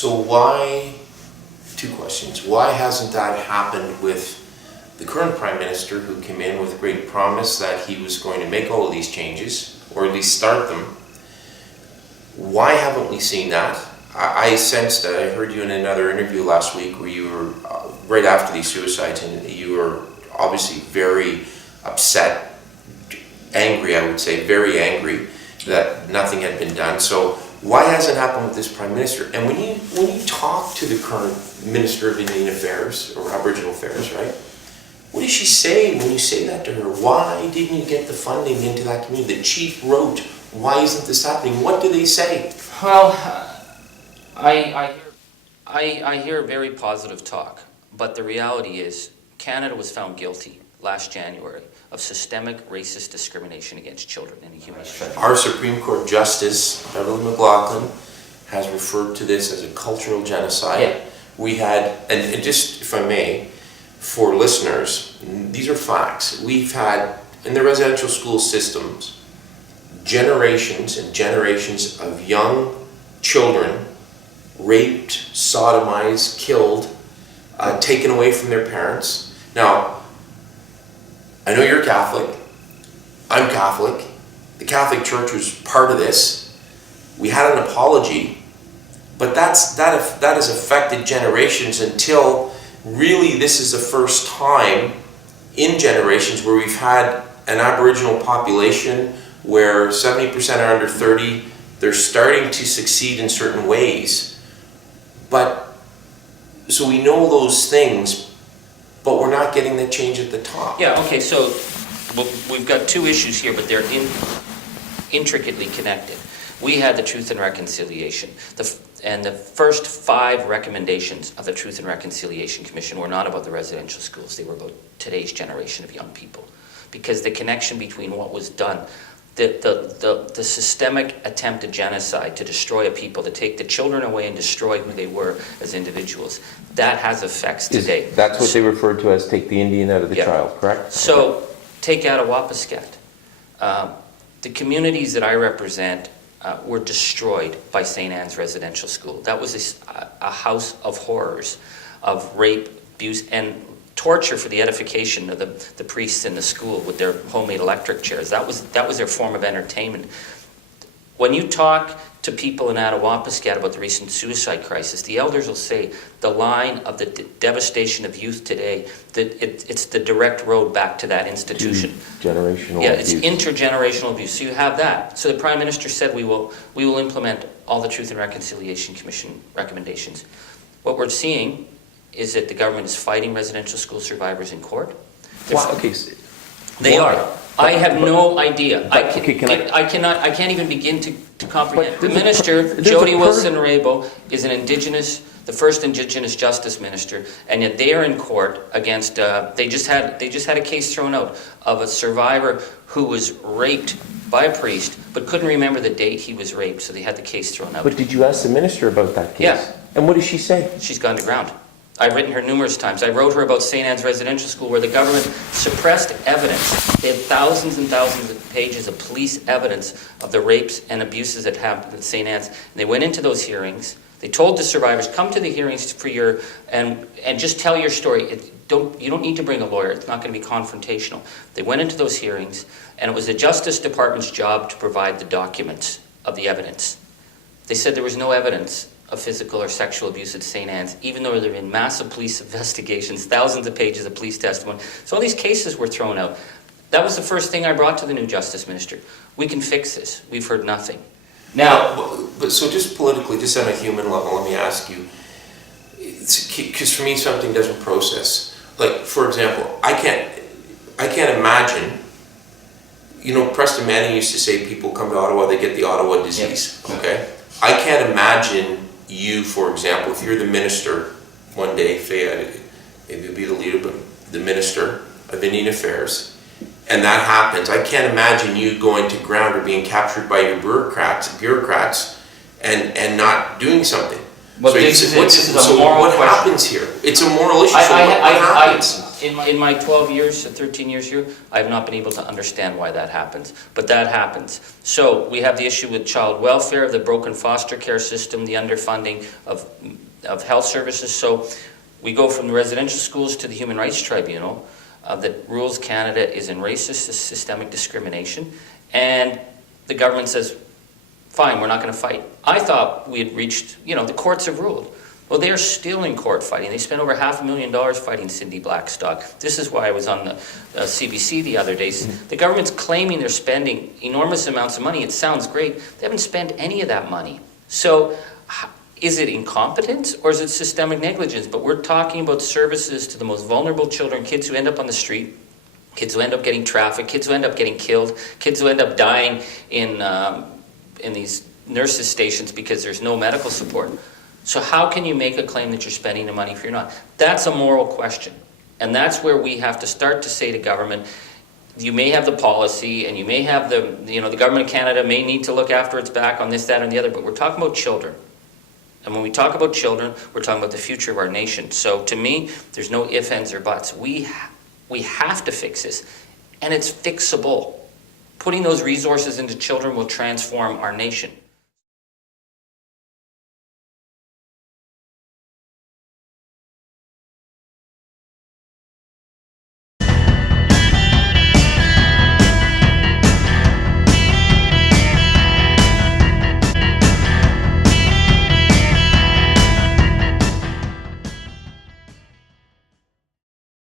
So why, two questions, why hasn't that happened with the current Prime Minister, who came in with great promise that he was going to make all of these changes, or at least start them? Why haven't we seen that? I sensed, I heard you in another interview last week where you were, right after these suicides, and you were obviously very upset, angry, I would say, very angry that nothing had been done. So why hasn't it happened with this Prime Minister? And when you talk to the current Minister of Indian Affairs, or Aboriginal Affairs, right? What does she say when you say that to her? Why didn't you get the funding into that community? The chief wrote, why isn't this happening? What do they say? Well, I hear very positive talk, but the reality is Canada was found guilty last January of systemic racist discrimination against children in a human rights. Our Supreme Court Justice, Beverly McLaughlin, has referred to this as a cultural genocide. Yeah. We had, and just if I may, for listeners, these are facts. We've had, in the residential school systems, generations and generations of young children raped, sodomized, killed, taken away from their parents. Now, I know you're Catholic, I'm Catholic, the Catholic Church was part of this. We had an apology, but that has affected generations until really this is the first time in generations where we've had an Aboriginal population where 70% are under 30, they're starting to succeed in certain ways. But, so we know those things, but we're not getting the change at the top. Yeah, okay, so we've got two issues here, but they're intricately connected. We had the Truth and Reconciliation, and the first 5 recommendations of the Truth and Reconciliation Commission were not about the residential schools, they were about today's generation of young people. Because the connection between what was done, the systemic attempt at genocide to destroy a people, to take the children away and destroy who they were as individuals, that has effects today. That's what they referred to as take the Indian out of the child, correct? So, take Attawapiskat. The communities that I represent were destroyed by St. Anne's Residential School. That was a house of horrors, of rape, abuse, and torture for the edification of the priests in the school with their homemade electric chairs. That was their form of entertainment. When you talk to people in Attawapiskat about the recent suicide crisis, the elders will say the line of the devastation of youth today, that it's the direct road back to that institution. Generational abuse. It's intergenerational abuse. So you have that. So the Prime Minister said we will implement all the Truth and Reconciliation Commission recommendations. What we're seeing is that the government is fighting residential school survivors in court. They are. I have no idea. I can't even begin to comprehend. The minister, Jody Wilson-Raybould, is the first Indigenous Justice Minister, and yet they are in court against. They just had a case thrown out of a survivor who was raped by a priest, but couldn't remember the date he was raped, so they had the case thrown out. But did you ask the minister about that case? Yeah. And what did she say? She's gone to ground. I've written her numerous times. I wrote her about St. Anne's Residential School where the government suppressed evidence. They had thousands and thousands of pages of police evidence of the rapes and abuses that happened at St. Anne's. And they went into those hearings. They told the survivors, come to the hearings for and just tell your story. You don't need to bring a lawyer. It's not going to be confrontational. They went into those hearings, and it was the Justice Department's job to provide the documents of the evidence. They said there was no evidence of physical or sexual abuse at St. Anne's, even though there have been massive police investigations, thousands of pages of police testimony. So all these cases were thrown out. That was the first thing I brought to the new Justice Minister. We can fix this. We've heard nothing. Now, but so just politically, just on a human level, let me ask you, because for me something doesn't process. Like, for example, I can't imagine, Preston Manning used to say people come to Ottawa, they get the Ottawa disease, okay? I can't imagine you, for example, if you're the minister one day, maybe you'll be the leader, but the minister of Indian Affairs, and that happens, I can't imagine you going to ground or being captured by your bureaucrats and not doing something. But So this is a moral what question. happens here? It's a moral issue. So what happens? In my 12 years, 13 years here, I have not been able to understand why that happens, but that happens. So we have the issue with child welfare, the broken foster care system, the underfunding of health services. So we go from the residential schools to the Human Rights Tribunal that rules Canada is in racist systemic discrimination, and the government says, fine, we're not going to fight. I thought we had reached, the courts have ruled. Well, they are still in court fighting. They spent over $500,000 fighting Cindy Blackstock. This is why I was on the CBC the other day. The government's claiming they're spending enormous amounts of money. It sounds great. They haven't spent any of that money. So is it incompetence or is it systemic negligence? But we're talking about services to the most vulnerable children, kids who end up on the street, kids who end up getting trafficked, kids who end up getting killed, kids who end up dying in these nurses' stations because there's no medical support. So how can you make a claim that you're spending the money if you're not? That's a moral question. And that's where we have to start to say to government, you may have the policy and you may have the government of Canada may need to look after its back on this, that, and the other, but we're talking about children. And when we talk about children, we're talking about the future of our nation. So to me, there's no ifs, ands, or buts. We have to fix this, and it's fixable. Putting those resources into children will transform our nation.